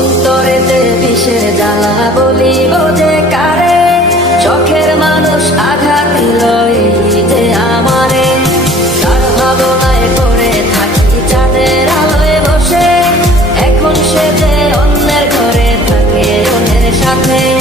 অন্তরেতে বিষের জ্বালা বলিব যে কারে, চোখের মানুষ আঘাত দিল এই যে আমারে। তার ভাবনায় পড়ে থাকি চাঁদের আলোয় বসে, এখন সে যে অন্যের ঘরে থাকে অন্যের সাথে।